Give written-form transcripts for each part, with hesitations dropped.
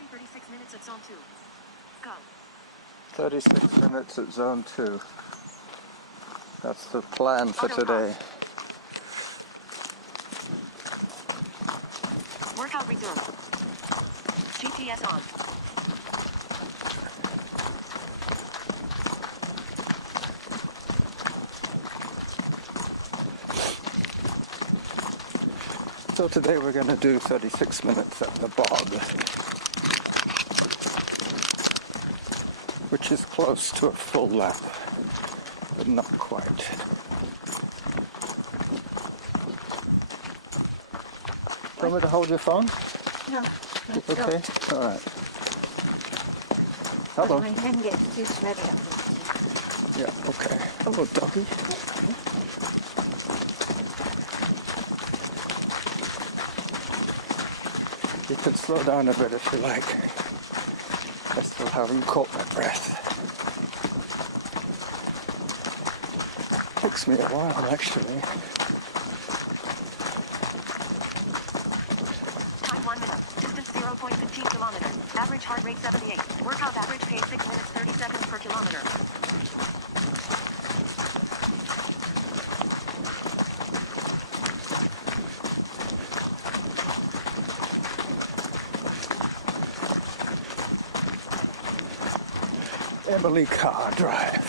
ready 36 minutes at zone 2. Go. 36 minutes at zone 2. That's the plan for today. Workout resumed. GPS on. So today we're going to do 36 minutes at the bog, which is close to a full lap, but not quite. Do you want me to hold your phone? No. Okay, all right. Hello. My hand gets too sweaty. Yeah, okay. Hello, doggy. You can slow down a bit if you like. I still haven't caught my breath. Takes me a while, actually. Time 1 minute. Distance 0.15 kilometers. Average heart rate 78. Workout average pace 6 minutes 30 seconds per kilometer. Emily Carr Drive.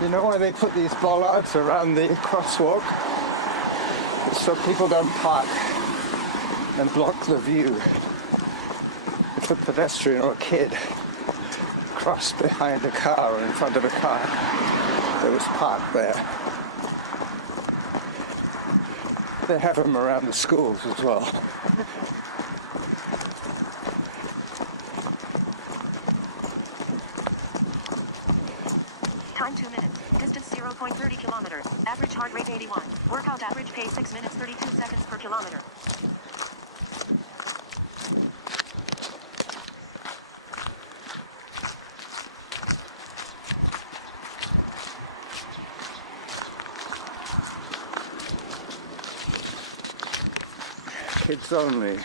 You know why they put these bollards around the crosswalk? It's so people don't park and block the view. If a pedestrian or a kid crossed behind a car or in front of a car that was parked there. They have them around the schools as well. Time 2 minutes. Distance 0.30 kilometers. Average heart rate 81. Workout average pace 6 minutes 32 seconds per kilometer. Kids only.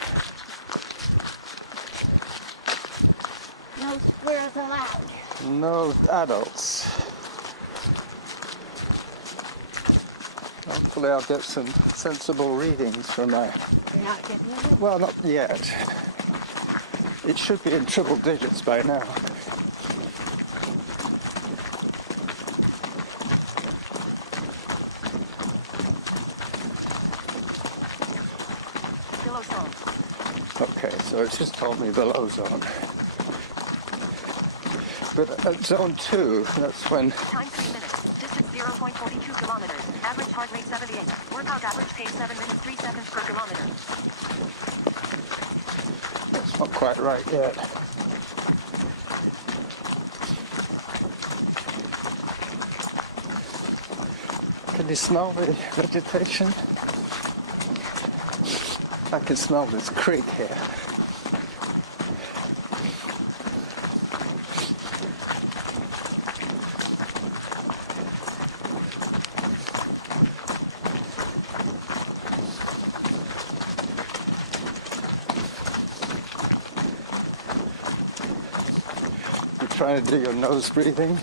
No squirrels allowed. No adults. Hopefully I'll get some sensible readings from my... You're not getting it? Well, not yet. It should be in triple digits by now. Below zone. Okay, so it's just told me below zone. But at zone 2, that's when... Time 3 minutes. Distance 0.42 kilometers. Average heart rate 78. Workout average pace 7 minutes 3 seconds per kilometer. It's not quite right yet. Can you smell the vegetation? I can smell this creek here. You're trying to do your nose breathing.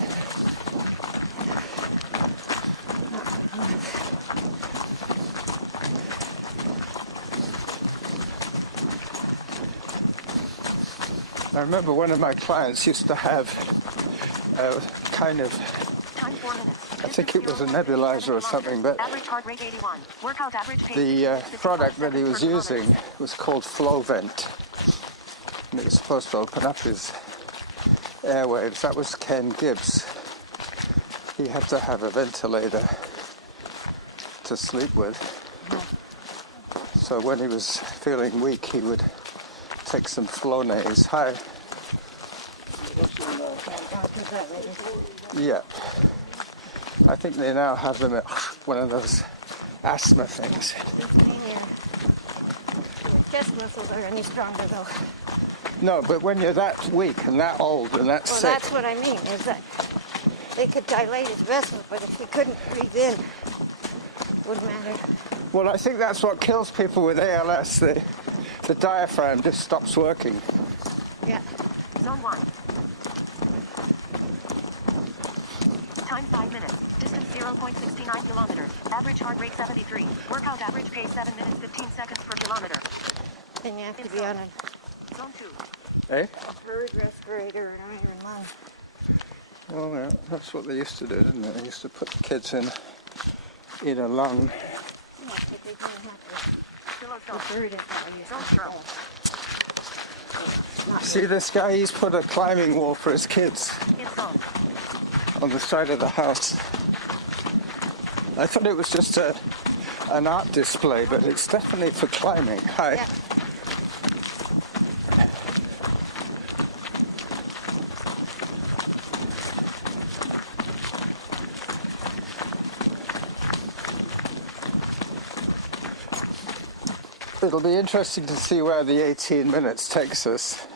I remember one of my clients used to have a kind of, Time 4 minutes. I think it was a nebulizer or something, but average heart rate 81. Workout average pace the 65 product that he seconds was per kilometer. using was called Flow Vent. And it was supposed to open up his airwaves. That was Ken Gibbs. He had to have a ventilator to sleep with. So when he was feeling weak, he would take some Flonase. Hi. Yeah. I think they now have them at one of those asthma things. Doesn't mean your chest muscles are any stronger, though. No, but when you're that weak and that old and that Well, sick, that's what I mean, is that They could dilate his vessel, but if he couldn't breathe in, wouldn't matter. Well, I think that's what kills people with ALS. The diaphragm just stops working. Yeah. Zone 1. Time 5 minutes. Distance 0.69 kilometers. Average heart rate 73. Workout average pace 7 minutes 15 seconds per kilometer. Then you have to be on a Zone 2. Eh? bird respirator and iron lung. Oh, yeah, that's what they used to do, didn't they? They used to put the kids in a lung. Yeah, but they don't have Below the zone. bird is Zone 0. See this guy, he's put a climbing wall for his kids In zone. on the side of the house. I thought it was just an art display, but it's definitely for climbing. Hi. Yeah. It'll be interesting to see where the 18 minutes takes us,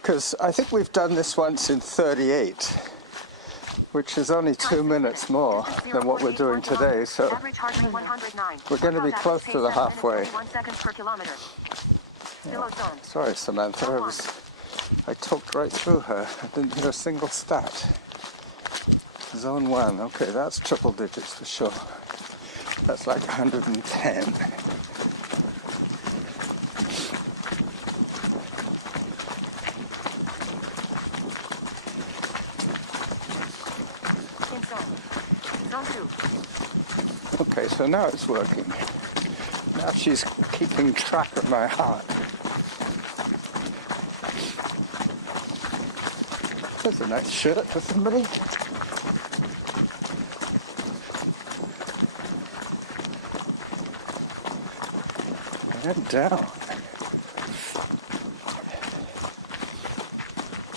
because I think we've done this once in 38, which is only 2 minutes more than what we're doing today, so Average heart rate 109. we're going to be Workout close average to the pace 7 minutes, halfway. 31 seconds per kilometer. Below zone. Sorry, Samantha, I talked right through her. I didn't hear a single stat. Zone 1, okay, that's triple digits for sure. That's like 110. In zone. Zone 2. Okay, so now it's working. Now she's keeping track of my heart. That's a nice shirt for somebody. And down.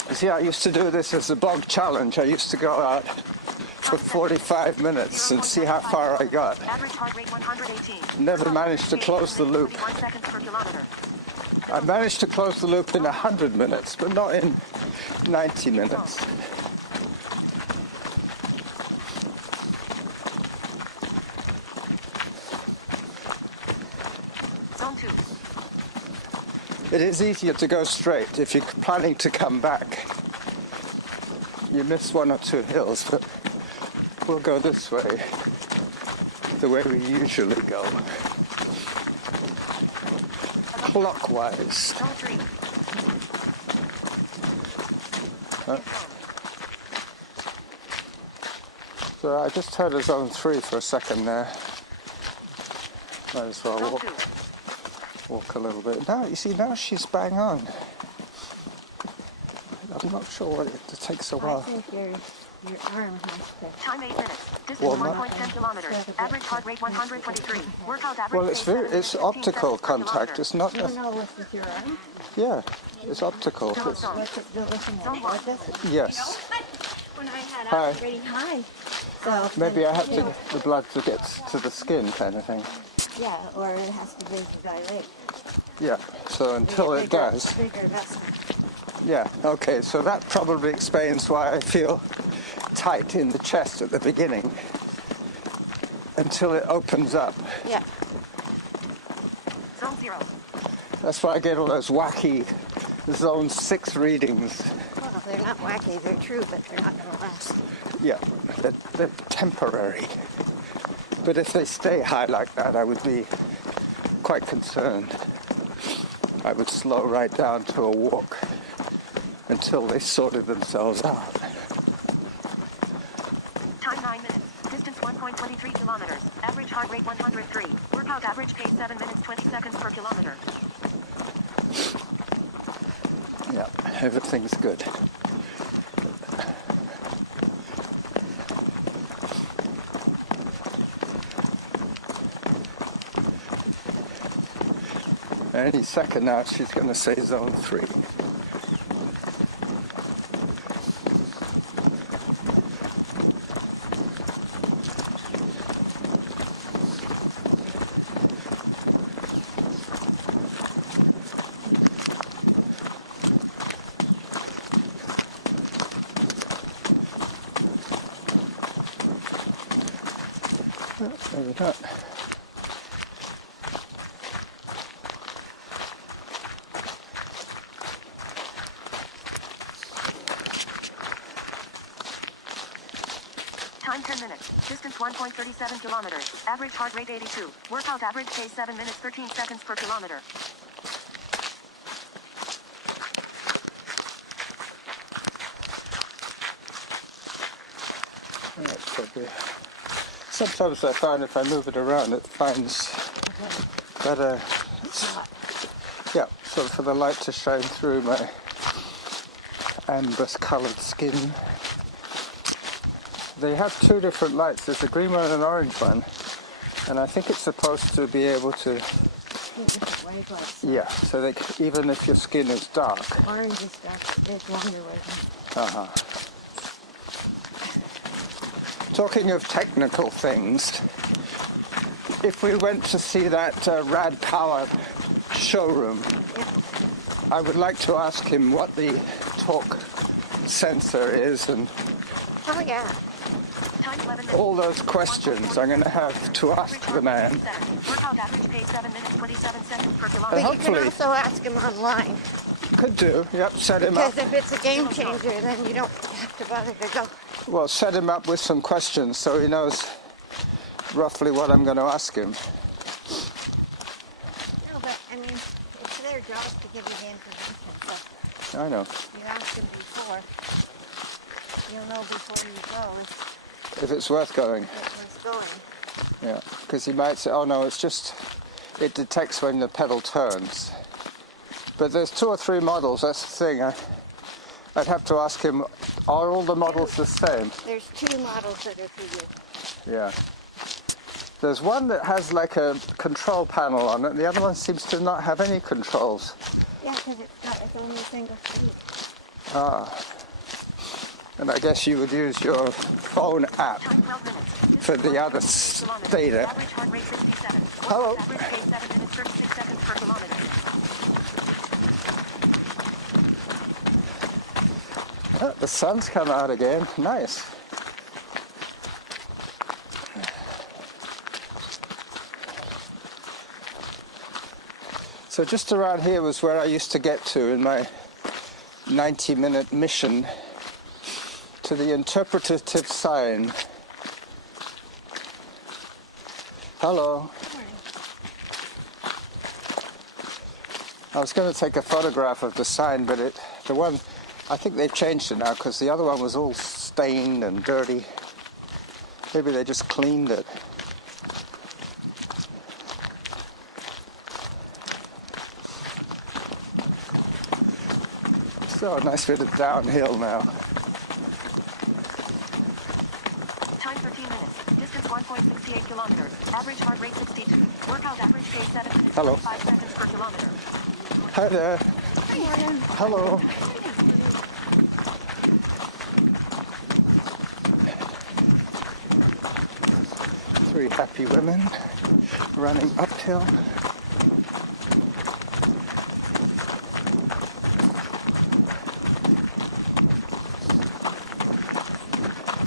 You see, I used to do this as a bog challenge. I used to go out for 45 minutes and see how far I got. Average heart rate 118. Never managed to close the loop. 31 seconds per kilometer. I managed to close the loop in 100 minutes, but not in 90 minutes. Zone 2. It is easier to go straight if you're planning to come back. You miss 1 or 2 hills, but we'll go this way, the way we usually go. Clockwise. Zone 3. So I just heard a zone 3 for a second there. Might as well Zone 2. walk a little bit. Now, you see, now she's bang on. I'm not sure what it takes a I while. think your arm has to. Time 8 minutes. Distance Well, 1.10 kilometers. Average heart rate 123. Workout average Well, it's pace 7 it's minutes, 15 optical seconds per contact. kilometer. It's not. You know what's with your arm? Yeah, it's optical. Below It's, zone. What's it looking at? Zone What 1. does it? yes. When I had Hi. already high. So Maybe I have to the blood to get to the skin, kind of thing. Yeah, or it has to vasodilate. Yeah. So until it does. Bigger vessel. Yeah. Okay. So that probably explains why I feel tight in the chest at the beginning until it opens up. Yeah. Zone 0. That's why I get all those wacky zone 6 readings. Well, they're not wacky, they're true, but they're not going to last. Yeah, they're temporary. But if they stay high like that, I would be quite concerned. I would slow right down to a walk until they sorted themselves out. Time 9 minutes. Distance 1.23 kilometers. Average heart rate 103. Workout average pace 7 minutes 20 seconds per kilometer. Yeah, everything's good. Any second now, she's going to say zone 3. Maybe not. Time 10 minutes. Distance 1.37 kilometers. Average heart rate 82. Workout average pace 7 minutes 13 seconds per kilometer. That's probably. Sometimes I find if I move it around, it finds better. Yeah, so for the light to shine through my amber-coloured skin. They have two different lights. There's a green one and an orange one, and I think it's supposed to be able to. Wavelengths. Yeah, so they, even if your skin is dark. Orange is dark. There's longer wavelengths. Uh-huh. Talking of technical things, if we went to see that Rad Power showroom, I would like to ask him what the torque sensor is and Oh yeah. Time 11 minutes. all those questions I'm going to have to ask the man. Workout average pace 7 minutes 27 seconds per But kilometer. you can hopefully- also ask him online. Could do, yep, set him up. Because if it's a game changer, then you don't have to bother to go. Well, set him up with some questions so he knows roughly what I'm going to ask him. No, but I mean, it's their job to give you the information. So I know. you ask them before. You'll know before you go If it's worth going. if it was going. Yeah, because he might say, oh no, it's just, it detects when the pedal turns. But there's 2 or 3 models, that's the thing. I'd have to ask him, are all the models the same? There's 2 models that are for you. Yeah. There's one that has like a control panel on it, and the other one seems to not have any controls. Yeah, because it's only a single speed. And I guess you would use your phone app Time 12 minutes. for the other data. Average heart rate 67. Hello. Average pace 7 minutes 36 seconds per kilometer. Oh, the sun's come out again. Nice. So just around here was where I used to get to in my 90-minute mission to the interpretative sign. Hello. I was going to take a photograph of the sign, but the one, I think they've changed it now because the other one was all stained and dirty. Maybe they just cleaned it. So a nice bit of downhill now. Time 13 minutes. Distance 1.68 kilometers. Average heart rate 62. Workout average pace 7 minutes Hello. 5 seconds per kilometer. Hi there. Hello. Three happy women running uphill.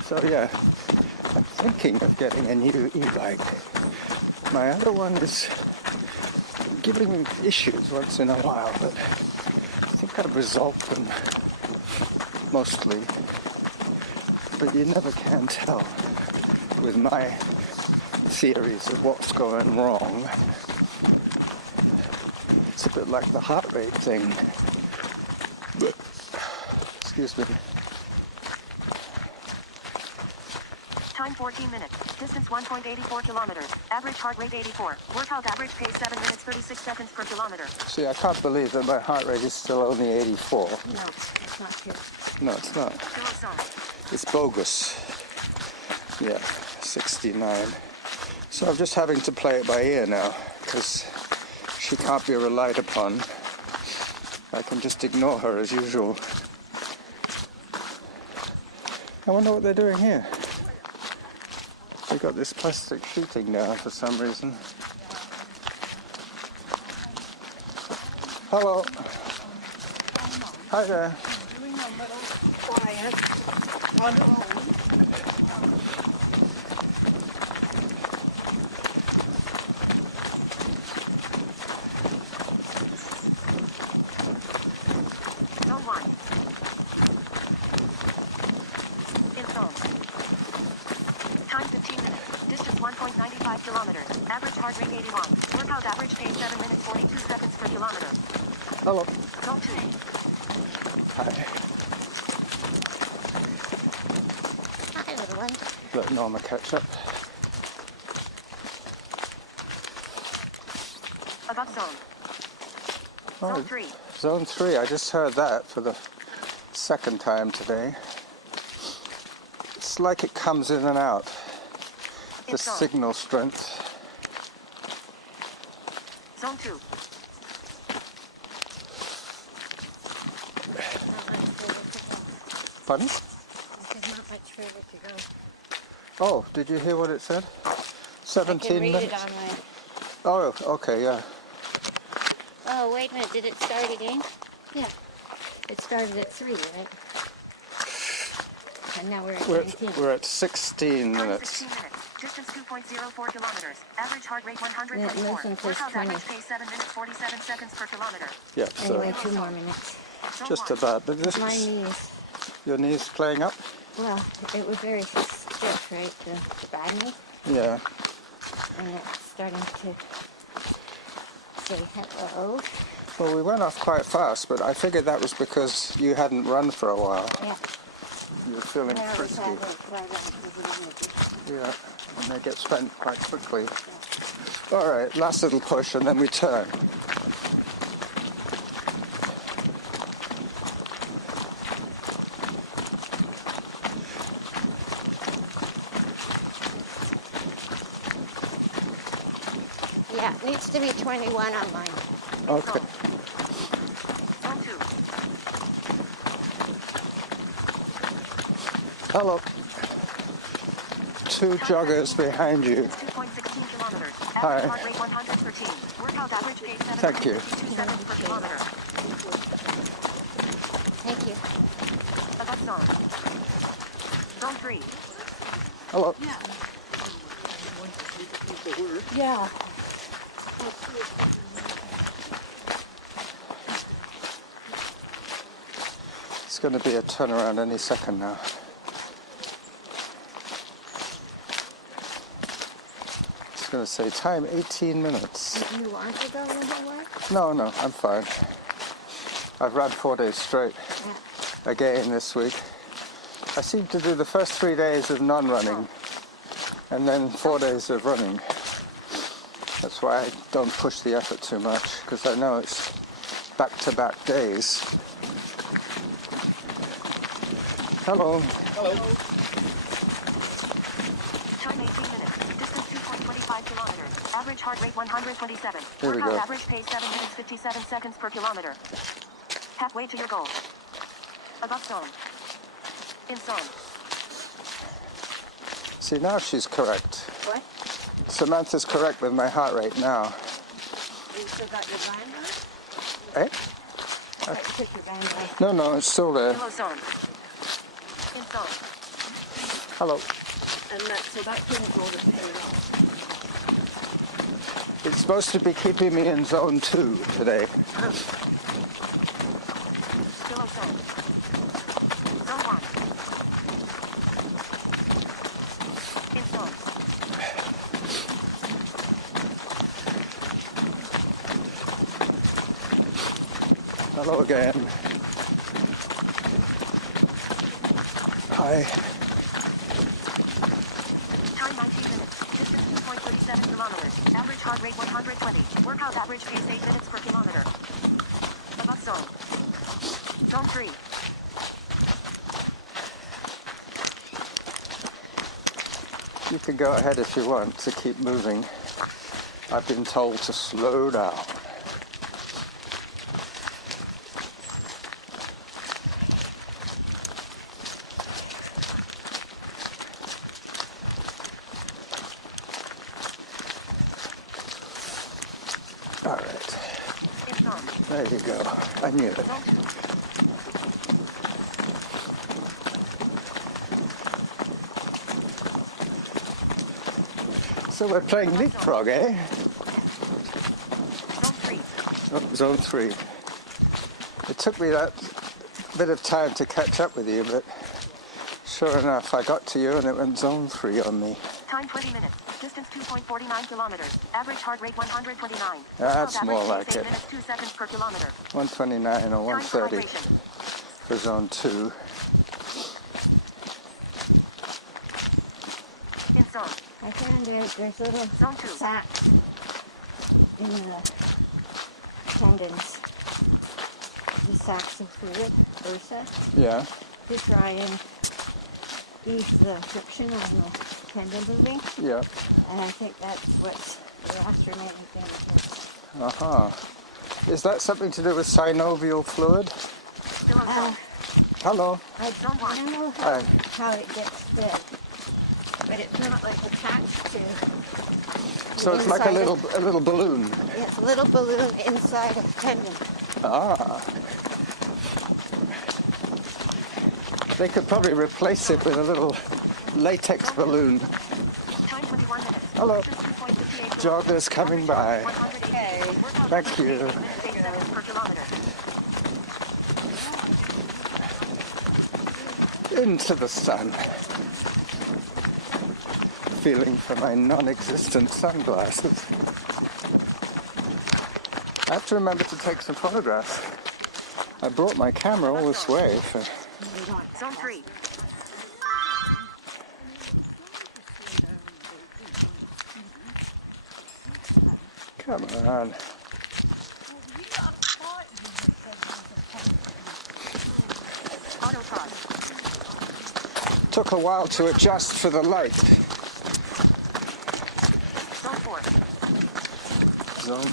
So yeah, I'm thinking of getting a new e-bike. My other one is giving me issues once in a while, but I think I've resolved them mostly. But you never can tell with my theories of what's going wrong. It's a bit like the heart rate thing. Excuse me. Time 14 minutes. Distance 1.84 kilometers. Average heart rate 84. Workout average pace 7 minutes 36 seconds per kilometer. See, I can't believe that my heart rate is still only 84. No, it's not true. No, it's not. Still a zone. It's bogus. Yeah, 69. So I'm just having to play it by ear now, because she can't be relied upon. I can just ignore her as usual. I wonder what they're doing here. They got this plastic sheeting down for some reason. Hello. Hi there. Doing a little quiet on hold. 15 minutes. Distance 1.95 kilometers. Average heart rate 81. Workout average pace 7 minutes 42 seconds per kilometer. Hello. Zone 2. Hi. Hi, little one. Let Norma catch up. Above zone. Oh, Zone 3. Zone 3. I just heard that for the second time today. It's like it comes in and out. The It's on. signal strength. Zone 2. Pardon? There's not much further to go. Oh, did you hear what it said? 17 I can read minutes. it on my... Oh, okay, yeah. Oh, wait a minute. Did it start again? Yeah. It started at 3, right? And now we're at 19. We're at 16 Time minutes. 16 minutes. Distance 2.04 kilometers. Average heart rate Yeah, 124. motion says Workout 20. average pace 7 minutes 47 seconds per kilometer. Yep, so Anyway, 2 more minutes. Zone just 1. about. But this My is knees. your knees playing up? Well, it was very stiff, right? The bad knee. Yeah. And it's starting to say hello. Well, we went off quite fast, but I figured that was because you hadn't run for a while. Yeah. You were feeling Now frisky. Yeah, and they get spent quite quickly. All right, last little push, and then we turn. Yeah, it needs to be 21 on mine. Okay. Zone 2. Hello. 2 joggers behind you. 2.16 kilometers. Hi. Average heart rate 113. Workout average pace 7 Thank you. minutes 52 seconds per kilometer. Thank you. Above zone. Zone 3. Hello. Yeah. It's going to be a turnaround any second now. It's going to say time 18 minutes. Do you want to go a little more? No, I'm fine. I've run 4 days straight again this week. I seem to do the first 3 days of non-running and then 4 days of running. That's why I don't push the effort too much, because I know it's back-to-back days. Hello. Time 18 minutes. Distance 2.25 kilometers. Average heart rate 127. Here we Workout go. average pace 7 minutes 57 seconds per kilometer. Halfway to your goal. Above zone. In zone. See, now she's correct. What? Samantha's correct with my heart rate now. You still got your band on? Eh? I took your band off. No, it's still there. Below zone. In zone. Hello. And so that couldn't go to pay off. It's supposed to be keeping me in zone 2 today. Below zone. Zone 1. In zone. Hello again. Hi. Time 19 minutes. Distance 2.37 kilometers. Average heart rate 120. Workout average pace 8 minutes per kilometer. Above zone. Zone 3. You can go ahead if you want to keep moving. I've been told to slow down. All right. In zone. There you go. I knew it. Zone 2. So we're playing leapfrog, eh? Zone 3. Oh, zone 3. It took me that bit of time to catch up with you, but Sure enough, I got to you and it went zone 3 on me. Time 20 minutes. Distance 2.49 kilometers. Average heart rate 129. That's Workout more average like pace 8 it. minutes 2 seconds per kilometer. 129 or Time for 130 hydration. for zone 2. In zone. I found there's little Zone 2. sacks in the tendons. The sacks of fluid, bursa, Yeah, to try and ease the friction on the tendon moving. yeah. And I think that's what's the astronomic benefits. Uh-huh. Is that something to do with synovial fluid? Below zone. Hello. I Zone don't 1. know Hi. how it gets fed, but it's not like attached to. So it's like a little balloon. Yes, a little balloon inside a tendon. Ah. They could probably replace it with a little latex balloon. Time 21 minutes. Hello. Distance 2.58 Joggers coming by. 180. Workout Thank average you. pace 8 minutes 8 seconds per kilometer. Into the sun. Feeling for my non-existent sunglasses. I have to remember to take some photographs. I brought my camera all this way for... Zone 3. Come on. Autocross. Took a while to adjust for the light. Zone 4. Zone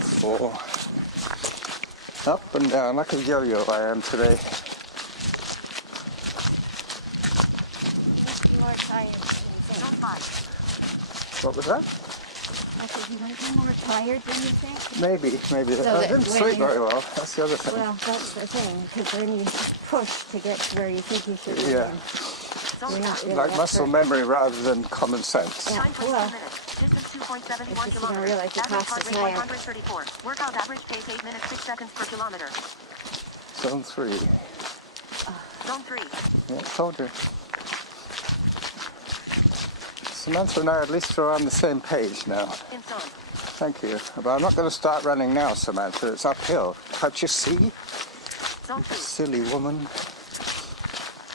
4. Up and down like a yo-yo I am today. You must be more tired than you think. Zone 5. What was that? I said you might be more tired than you think. Maybe. So I that didn't when sleep you- very well. That's the other thing. Well, that's the thing, because when you push to get to where you think you should be, Yeah. Zone you're not 6. really Like muscle expert. memory rather than common sense. Yeah, Time 22 well, minutes. Distance 2.71 it's just you don't kilometers. realize your Average cost heart is rate higher. 134. Workout average pace 8 minutes 6 seconds per kilometer. Zone 3. Zone 3. Yeah, told you. Samantha and I at least are on the same page now. In zone. Thank you. But I'm not going to start running now, Samantha. It's uphill. Can't you see? Zone 2. Silly woman.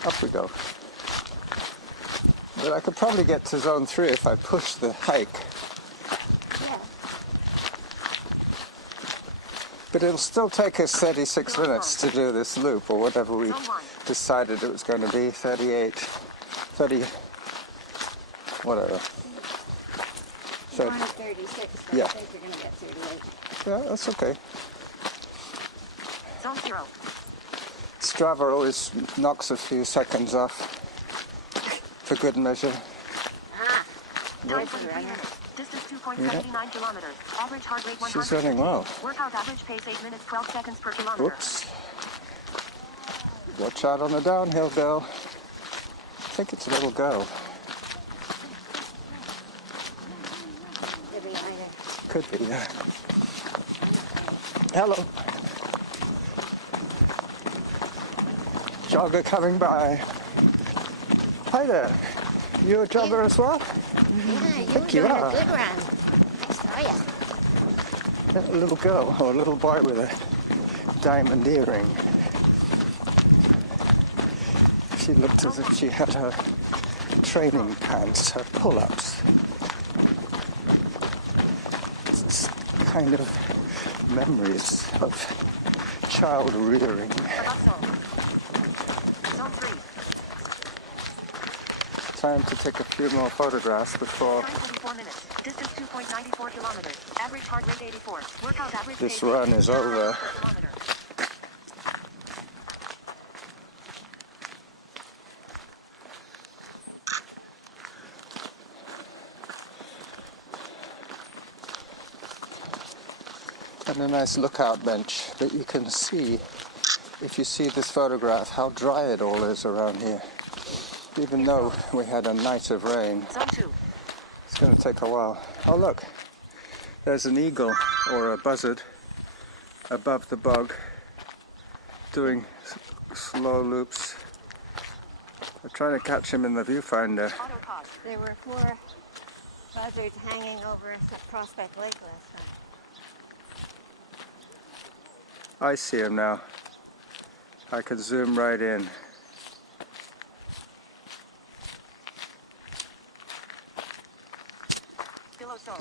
Up we go. But I could probably get to zone 3 if I push the hike. yeah. But it'll still take us 36 minutes to do this loop, or whatever we Zone 1. decided it was going to be. 38, 30, whatever. You So, wanted 36, but Yeah. I think you're going to get 38. yeah, that's okay. Zone 0. Strava always knocks a few seconds off for good measure. Time 23 minutes. Distance 2.79 kilometers. Average heart rate 100. She's running well. Workout average pace 8 minutes 12 seconds per kilometer. Whoops. Watch out on the downhill, girl. I think it's a little girl. Could be either. Could be, yeah. Hello. Jogger coming by. Hi there. You a jogger as well? Yeah, you were think you doing are. a good run. I saw ya. A little girl or a little boy with a diamond earring. She looked as if she had her training pants, her pull-ups. It's kind of memories of child rearing. Above zone. Zone 3. Time to take a few more photographs before Time 24 minutes. Distance 2.94 kilometers. Average heart rate 84. Workout average this pace run is over. per kilometer. And a nice lookout bench that you can see, if you see this photograph, how dry it all is around here. Even though we had a night of rain, Zone 2. it's going to take a while. Oh look, there's an eagle or a buzzard above the bog doing slow loops. I'm trying to catch him in the viewfinder. Auto pause. There were 4 buzzards hanging over Prospect Lake last time. I see him now. I can zoom right in. Below zone.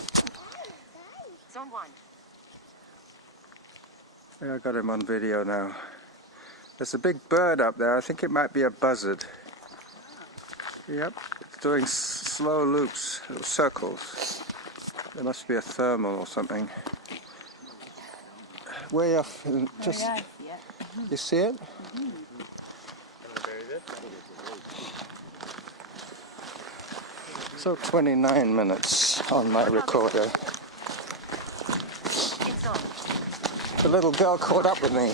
Zone 1. Yeah, I got him on video now. There's a big bird up there. I think it might be a buzzard. Yep, it's doing slow loops, little circles. There must be a thermal or something. Way off, just Oh, yeah, I see it. you see it? So 29 minutes on my recorder. In zone. The little girl caught up with me.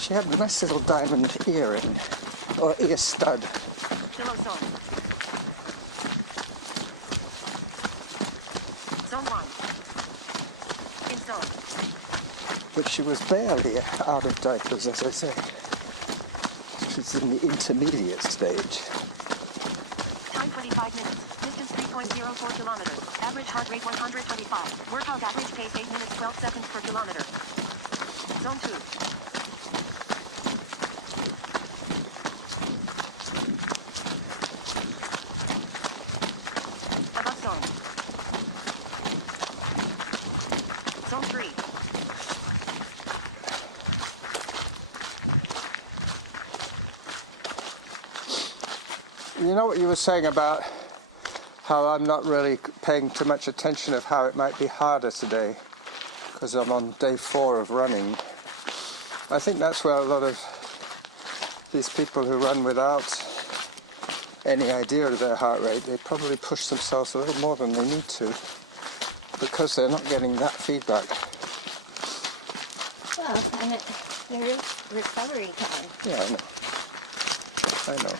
She had a nice little diamond earring, or ear stud. Below zone. Zone 1. In zone. But she was barely out of diapers, as I say. She's in the intermediate stage. Time 25 minutes. Distance 3.04 kilometers. Average heart rate 125. Workout average pace 8 minutes 12 seconds per kilometer. Zone 2. Above zone. Zone 3. You know what you were saying about how I'm not really paying too much attention of how it might be harder today because I'm on day 4 of running. I think that's where a lot of these people who run without any idea of their heart rate, they probably push themselves a little more than they need to because they're not getting that feedback. Well, and there is recovery time. Yeah, I know.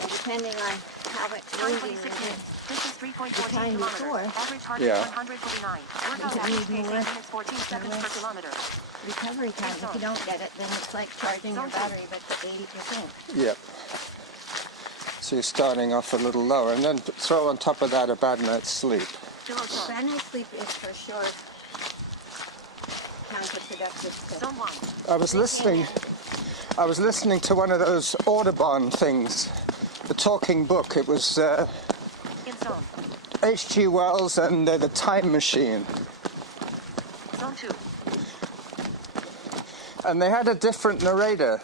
And depending on how much Time moving 26 you minutes. Distance 3.14 The time kilometers. before. Average heart Yeah. rate 129. Workout You average need pace 8 more. minutes 14 seconds per kilometer. recovery time. If you don't get it, then it's like charging your battery but to 80%. Yep. So you're starting off a little lower and then throw on top of that a bad night's sleep. Below zone. Bad night's sleep is for sure counterproductive to I was listening to one of those Audubon things, the talking book. It was In zone. H.G. Wells and The Time Machine. Zone 2. And they had a different narrator.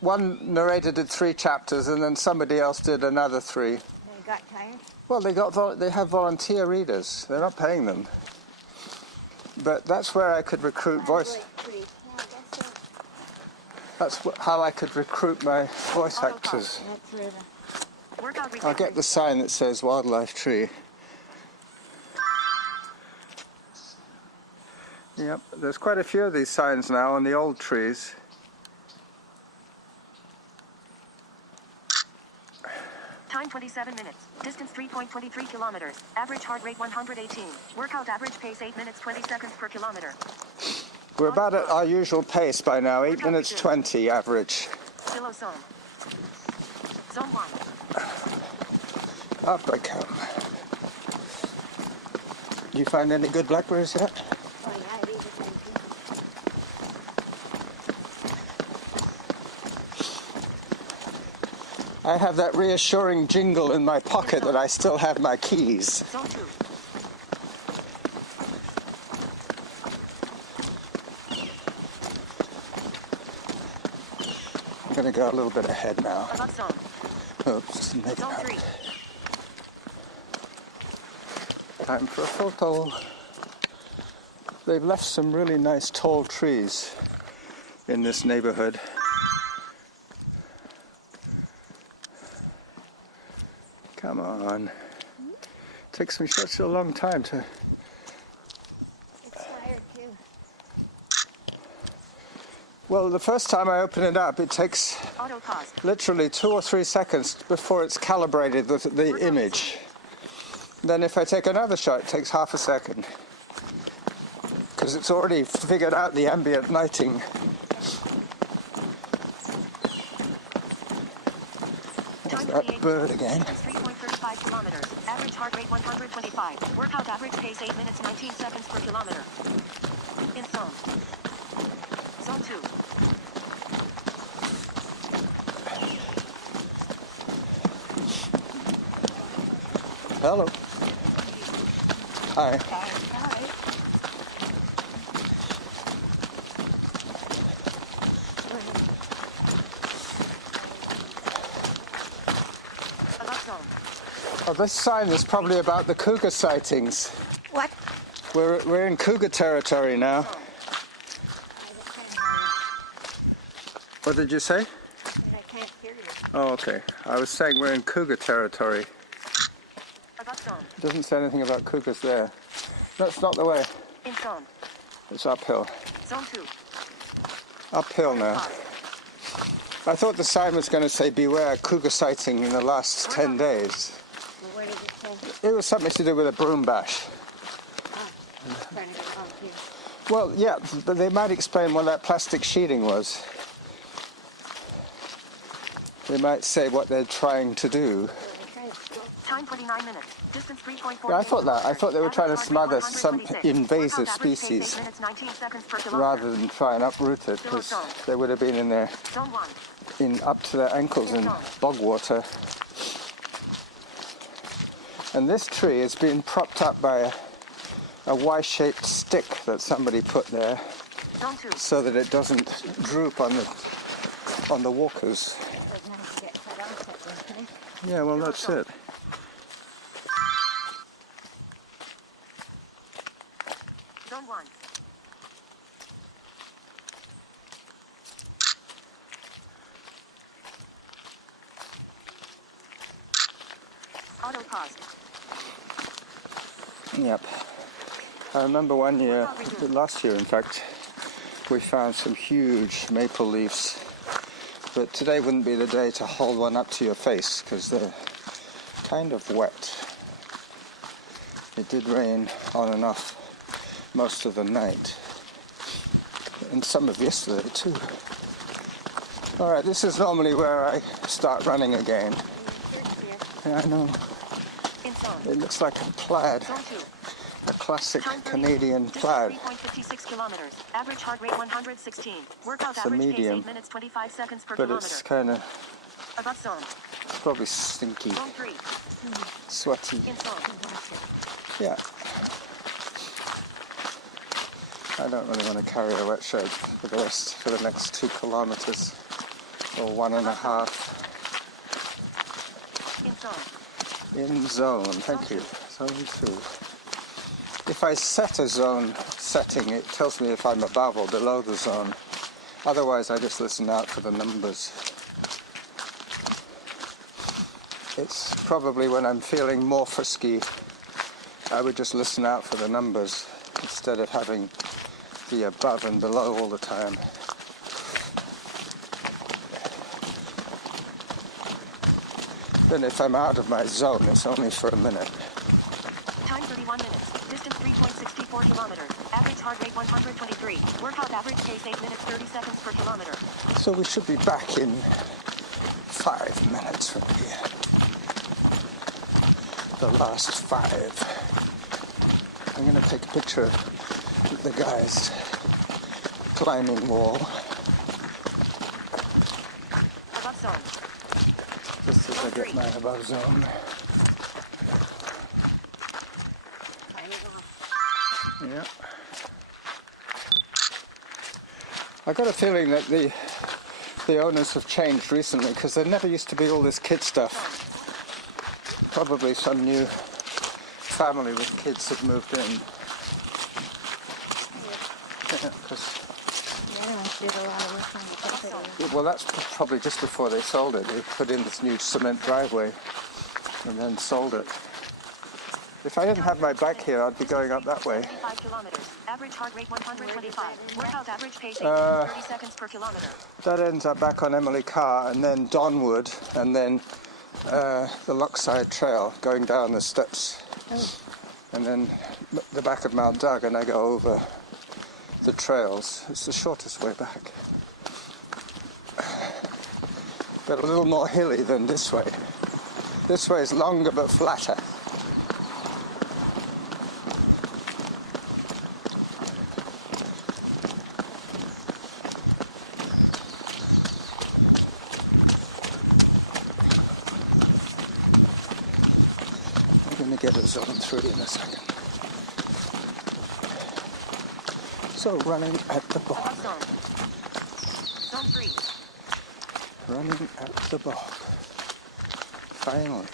One narrator did 3 chapters and then somebody else did another 3. They got tired. Well, they have volunteer readers. They're not paying them. But that's where I could recruit voice. That's how I could recruit my voice actors. That's where the Workout I'll recovery. get the sign that says Wildlife Tree. Yep, there's quite a few of these signs now on the old trees. Time 27 minutes. Distance 3.23 kilometers. Average heart rate 118. Workout average pace 8 minutes 20 seconds per kilometer. We're about at our usual pace by now, 8 minutes 20 average. Below zone. Zone 1. Up I come. Do you find any good blackberries yet? oh yeah, these are pretty good. I have that reassuring jingle in my pocket that I still have my keys. Zone 2. I'm going to go a little bit ahead now. Above zone. Oops, make it Zone up. 3. Time for a photo. They've left some really nice tall trees in this neighborhood. Come on. Takes me such a long time to... It's tired too. Well, the first time I open it up, it takes Auto pause. literally 2 or 3 seconds before it's calibrated with the image. Then if I take another shot, it takes half a second. Because it's already figured out the ambient lighting. That bird again. Distance 3.35 kilometers. Average heart rate 125. Workout average pace 8 minutes 19 seconds per kilometer. In zone. Zone 2. Hello. Hi. Above zone. Oh, this sign is probably about the cougar sightings. What? We're in cougar territory now. What did you say? I can't hear you. Oh, okay. I was saying we're in cougar territory. Above zone. It doesn't say anything about cougars there. That's not the way. In zone. It's uphill. Zone 2. Uphill now. I thought the sign was going to say beware cougar sighting in the last 10 days. Well, where did it say? It was something to do with a broom bash. Oh, trying to get on here. Well, yeah, but they might explain what that plastic sheeting was. They might say what they're trying to do. Time 29 minutes. Distance 3.4. Yeah, I thought that. I thought they were trying to smother some invasive species rather than try and uproot it, because they would have been in there Zone 1. in up to their ankles in bog water. And this tree is being propped up by a Y-shaped stick that somebody put there Zone 2. so that it doesn't droop on the walkers. Doesn't have to get cut off at one time. Yeah, well, that's it. Zone 1. Auto paused. Yep. I remember one year, last year in fact, we found some huge maple leaves. But today wouldn't be the day to hold one up to your face because they're kind of wet. It did rain on and off most of the night. And some of yesterday too. Alright, this is normally where I start running again. Yeah, I know. In zone. It looks like a plaid. Zone 2. A classic Time 30. Canadian Distance plaid. 3.56 kilometers. Average heart rate 116. Workout It's a average pace medium, 8 minutes 25 seconds per But kilometer. it's kind of Above zone. probably stinky, Zone 3. sweaty. In zone. Yeah. I don't really want to carry a wet shirt for the next 2 kilometers or 1.5. In zone. In zone, thank you. Zone 2. If I set a zone setting, it tells me if I'm above or below the zone. Otherwise, I just listen out for the numbers. It's probably when I'm feeling more frisky, I would just listen out for the numbers instead of having the above and below all the time. Then if I'm out of my zone, it's only for a minute. Time 31 minutes. Distance 3.64 kilometers. Average heart rate 123. Workout average pace 8 minutes 30 seconds per kilometer. So we should be back in 5 minutes from here. The last 5. I'm going to take a picture of the guys climbing wall. Above zone. Just as I get my above zone. Yeah. I got a feeling that the owners have changed recently because there never used to be all this kid stuff. Probably some new family with kids have moved in. Yeah, 'cause- The other ones did a lot of work on the property. well, that's probably just before they sold it. They put in this new cement driveway and then sold it. If I didn't have my bike here, I'd be going up that way. 5 kilometers. Average heart rate 125. Workout average pace 8 minutes 30 seconds per kilometer. That ends up back on Emily Carr and then Donwood and then the Lochside Trail going down the steps. Oh. And then the back of Mount Doug, and I go over the trails. It's the shortest way back. but a little more hilly than this way. This way is longer but flatter. I'm going to get a zone 3 in a second. So running at the bog. Above zone. Zone 3. Running at the bog. Finally,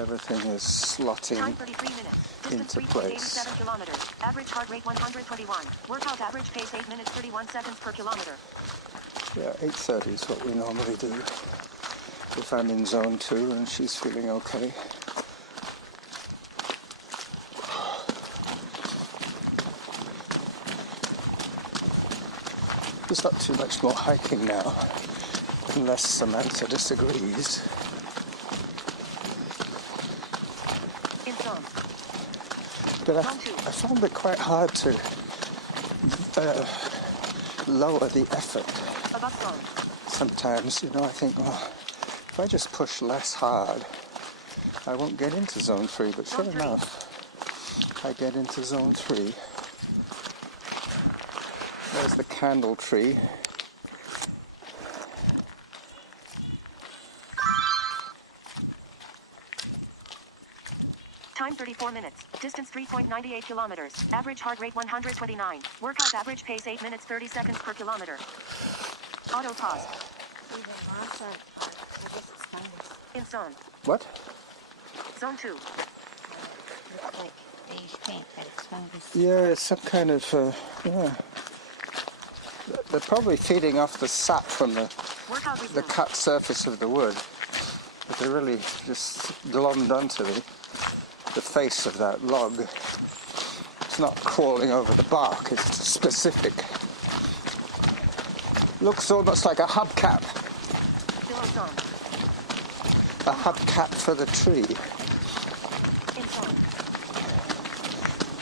everything is slotting Time 33 minutes. Distance into 3.87 place. kilometers. Average heart rate 121. Workout average pace 8 minutes 31 seconds per kilometer. Yeah, 8:30 is what we normally do if I'm in zone 2 and she's feeling okay. There's not too much more hiking now, unless Samantha disagrees. In zone. But Zone 2. I found it quite hard to lower the effort. Above zone. Sometimes, I think, well, if I just push less hard, I won't get into zone 3, but sure Zone 3. enough, I get into zone 3. There's the candle tree. Time 34 minutes. Distance 3.98 kilometers. Average heart rate 129. Workout average pace 8 minutes 30 seconds per kilometer. Auto pause. Even lots of, I guess it's fungus. In zone. What? Zone 2. Looks like beige paint, but it's fungus. Yeah, it's some kind of, yeah. They're probably feeding off the sap from the Workout the resumed. cut surface of the wood. But they really just glommed onto the face of that log. It's not crawling over the bark, it's specific. Looks almost like a hubcap. Below zone. A hubcap for the tree. In zone.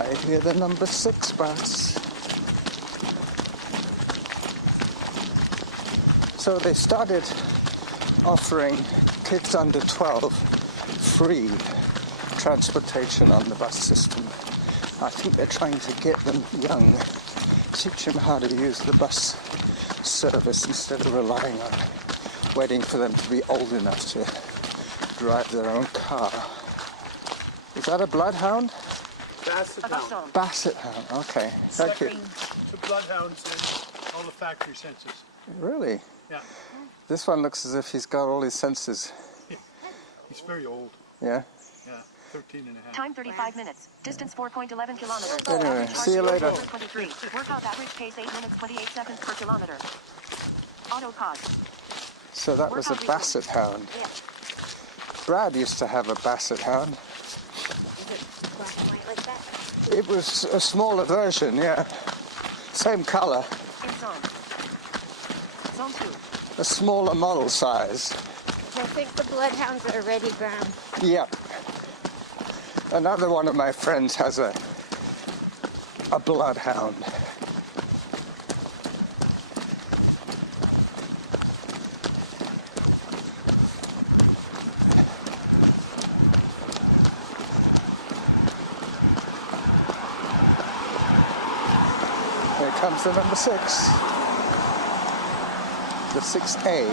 I hear the number 6 bats. So they started offering kids under 12 free transportation on the bus system. I think they're trying to get them young, teach them how to use the bus service instead of relying on waiting for them to be old enough to drive their own car. Is that a bloodhound? Basset Above hound. zone. Basset hound, okay. Thank you. The bloodhounds and all the factory senses. Really? Yeah. This one looks as if he's got all his senses. He's very old. Yeah? Yeah. 13 and a half. Time 35 minutes. Distance 4.11 kilometers. Anyway, Average heart see you rate later. 123. Workout average pace 8 minutes 28 seconds per kilometer. Auto pause. So that was a basset hound. Yeah. Brad used to have a basset hound. Is it black and white like that? It was a smaller version, yeah. Same color, In zone. Zone 2. a smaller model size. I think the bloodhounds are already brown. Yep. Another one of my friends has a bloodhound. Here comes the number 6. The 6A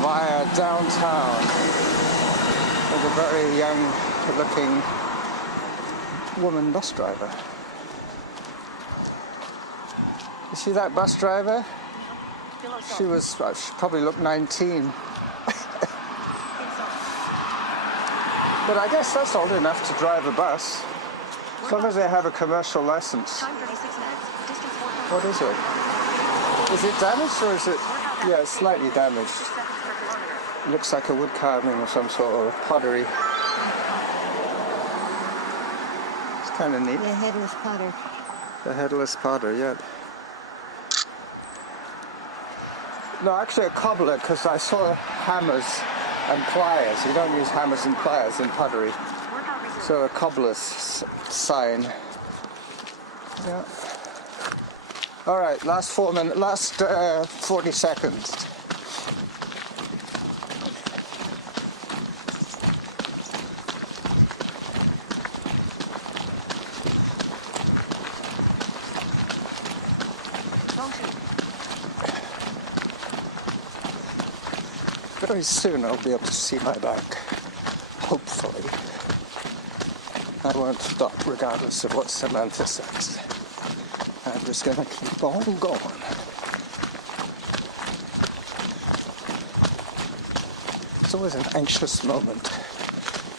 via downtown with a very young looking woman bus driver. You see that bus driver? Below zone. She probably looked 19. In zone. But I guess that's old enough to drive a bus. As long as they have a commercial license. Time 36 minutes. Distance 4. What is it? Is it damaged or is it? Yeah, it's slightly damaged. 6 seconds per kilometer. Looks like a wood carving or some sort of pottery. It's kind of neat. The headless potter. The headless potter, yeah. No, actually a cobbler, because I saw hammers and pliers. You don't use hammers and pliers in pottery. Workout resumed. So a cobbler's sign. Yeah. All right, last 40 seconds. Very soon I'll be able to see my bike. Hopefully. I won't stop regardless of what Samantha says. I'm just going to keep on going. It's always an anxious moment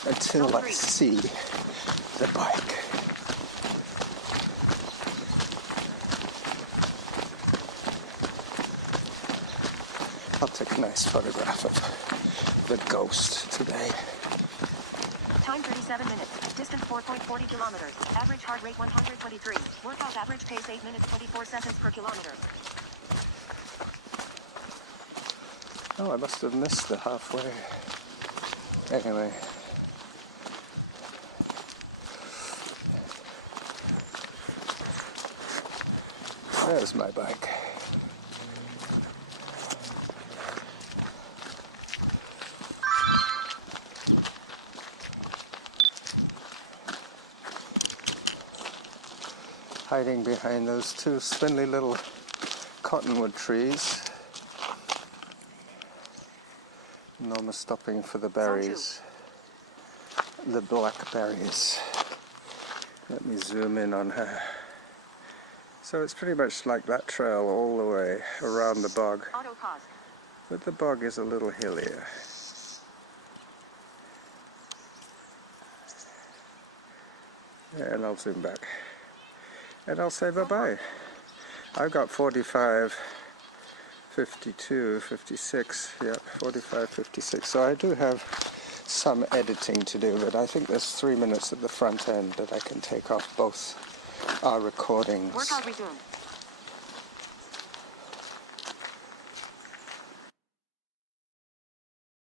until I see the bike. I'll take a nice photograph of the ghost today. Time 37 minutes. Distance 4.40 kilometers. Average heart rate 123. Workout average pace 8 minutes 24 seconds per kilometer. Oh, I must have missed the halfway. Anyway. There's my bike. Hiding behind those two spindly little cottonwood trees. Norma's stopping for the berries. The blackberries. Let me zoom in on her. So it's pretty much like that trail all the way around the bog. Auto pause. But the bog is a little hillier. And I'll zoom back. And I'll say bye-bye. I've got 45, 52, 56, yeah, 45, 56. So I do have some editing to do, but I think there's 3 minutes at the front end that I can take off both our recordings. Workout resumed.